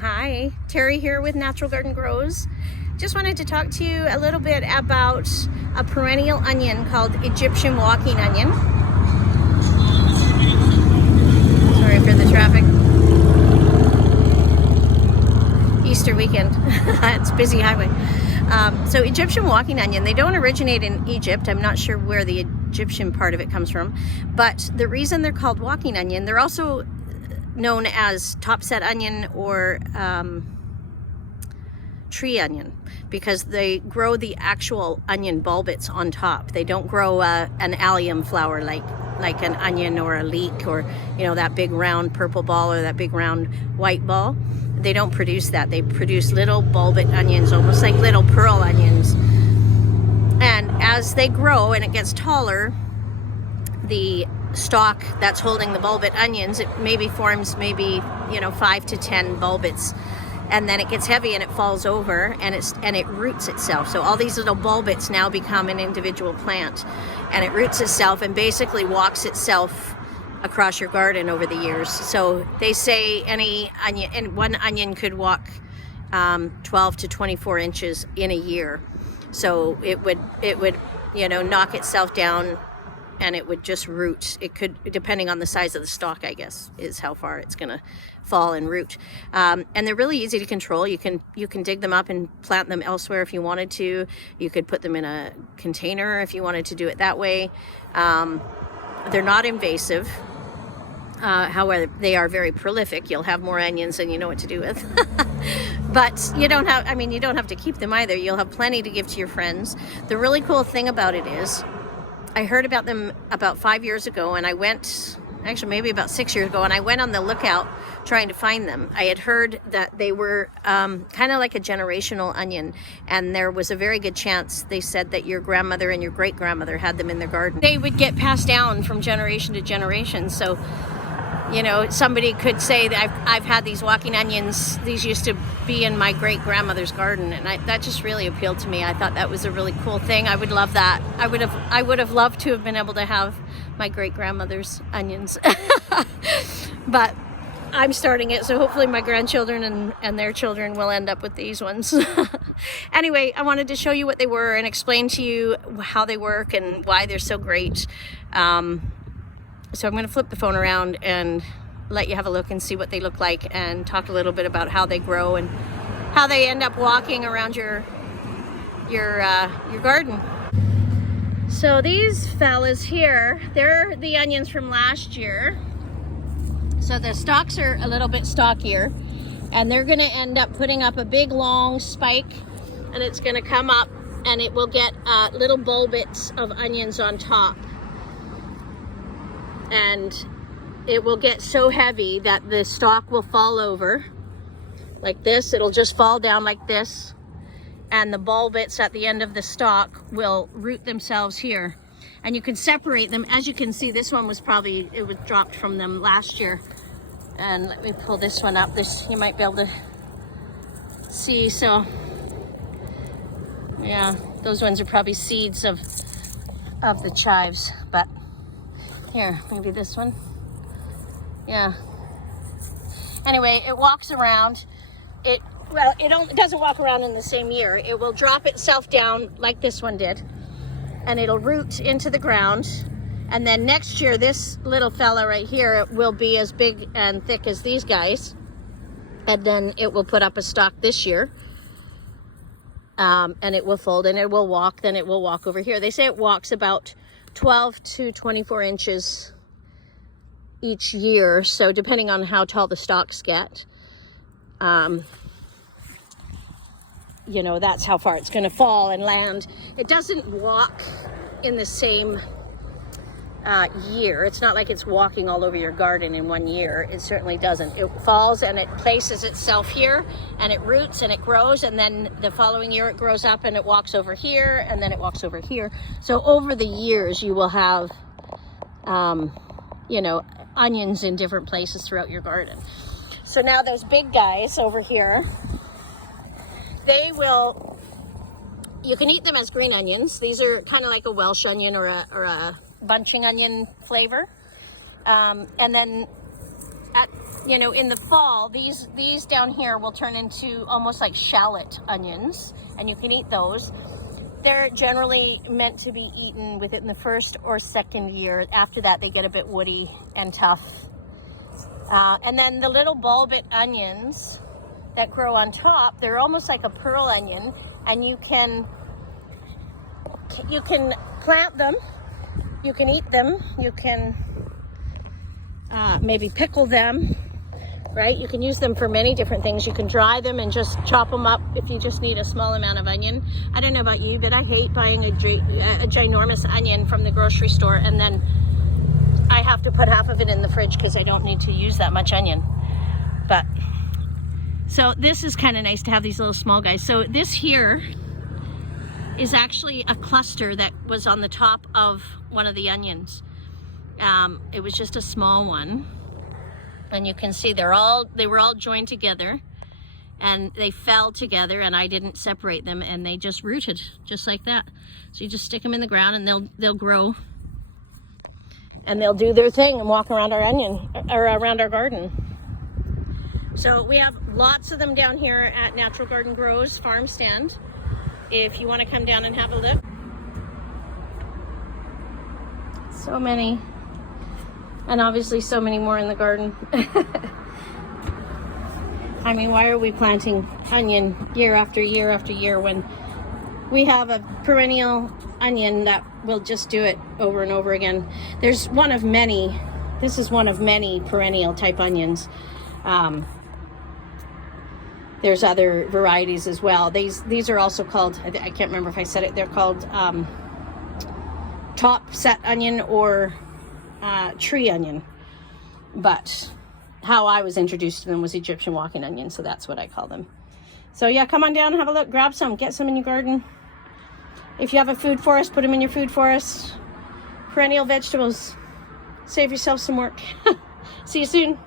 Hi, Terry here with Natural Garden Grows. Just wanted to talk to you a little bit about a perennial onion called Egyptian walking onion. Sorry for the traffic. Easter weekend. It's a busy highway. So Egyptian walking onion, they don't originate in Egypt. I'm not sure where the Egyptian part of it comes from, but the reason they're called walking onion, they're also known as topset onion or tree onion, because they grow the actual onion bulbets on top. They don't grow an allium flower like an onion or a leek, or that big round purple ball or that big round white ball. They don't produce that. They produce little bulbet onions, almost like little pearl onions. And as they grow and it gets taller, the stalk that's holding the bulbet onions, it maybe forms 5 to 10 bulbets, and then it gets heavy and it falls over and it roots itself. So all these little bulbets now become an individual plant, and it roots itself and basically walks itself across your garden over the years. So they say one onion could walk 12 to 24 inches in a year. So it would knock itself down, and it would just root. It could, depending on the size of the stalk, I guess, is how far it's gonna fall and root. And they're really easy to control. You can dig them up and plant them elsewhere if you wanted to. You could put them in a container if you wanted to do it that way. They're not invasive. However, they are very prolific. You'll have more onions than you know what to do with. But you don't have to keep them either. You'll have plenty to give to your friends. The really cool thing about it is, I heard about them about 5 years ago, and I went, actually maybe about 6 years ago, and I went on the lookout trying to find them. I had heard that they were kind of like a generational onion, and there was a very good chance, they said, that your grandmother and your great-grandmother had them in their garden. They would get passed down from generation to generation. So somebody could say that I've had these walking onions. These used to be in my great-grandmother's garden, and that just really appealed to me. I thought that was a really cool thing. I would love that. I would have loved to have been able to have my great-grandmother's onions. But I'm starting it, so hopefully my grandchildren and their children will end up with these ones. Anyway, I wanted to show you what they were and explain to you how they work and why they're so great. So I'm going to flip the phone around and let you have a look and see what they look like, and talk a little bit about how they grow and how they end up walking around your garden. So these fellas here, they're the onions from last year. So the stalks are a little bit stockier, and they're going to end up putting up a big long spike, and it's going to come up and it will get little bulbets of onions on top. And it will get so heavy that the stalk will fall over like this. It'll just fall down like this, and the bulbets at the end of the stalk will root themselves here, and you can separate them. As you can see, this one was dropped from them last year. And let me pull this one up. This you might be able to see. So yeah, those ones are probably seeds of the chives. But here, maybe this one. Yeah. Anyway, it walks around. It doesn't walk around in the same year. It will drop itself down like this one did, and it'll root into the ground. And then next year, this little fella right here will be as big and thick as these guys. And then it will put up a stalk this year. And it will fold and it will walk. Then it will walk over here. They say it walks about 12 to 24 inches each year. So depending on how tall the stalks get, that's how far it's going to fall and land. It doesn't walk in the same year. It's not like it's walking all over your garden in 1 year. It certainly doesn't. It falls and it places itself here, and it roots and it grows, and then the following year it grows up and it walks over here, and then it walks over here. So over the years you will have onions in different places throughout your garden. So now those big guys over here, you can eat them as green onions. These are kind of like a Welsh onion or a bunching onion flavor. And then you know, in the fall, these down here will turn into almost like shallot onions, and you can eat those. They're generally meant to be eaten within the first or second year. After that, they get a bit woody and tough. And then the little bulbit onions that grow on top, they're almost like a pearl onion, and you can plant them, you can eat them, you can maybe pickle them, right? You can use them for many different things. You can dry them and just chop them up if you just need a small amount of onion. I don't know about you, but I hate buying a ginormous onion from the grocery store and then I have to put half of it in the fridge because I don't need to use that much onion. But so this is kind of nice to have these little small guys. So this here is actually a cluster that was on the top of one of the onions. It was just a small one, and you can see they were all joined together, and they fell together, and I didn't separate them, and they just rooted just like that. So you just stick them in the ground, and they'll grow, and they'll do their thing and walk around our onion or around our garden. So we have lots of them down here at Natural Garden Grows farm stand. If you want to come down and have a look. So many. And obviously so many more in the garden. I mean, why are we planting onion year after year after year when we have a perennial onion that will just do it over and over again? There's one of many, this is one of many perennial type onions. There's other varieties as well. These are also called, I can't remember if I said it, they're called top set onion or tree onion. But how I was introduced to them was Egyptian walking onion, so that's what I call them. So yeah, come on down and have a look, grab some, get some in your garden. If you have a food forest, put them in your food forest. Perennial vegetables. Save yourself some work. See you soon.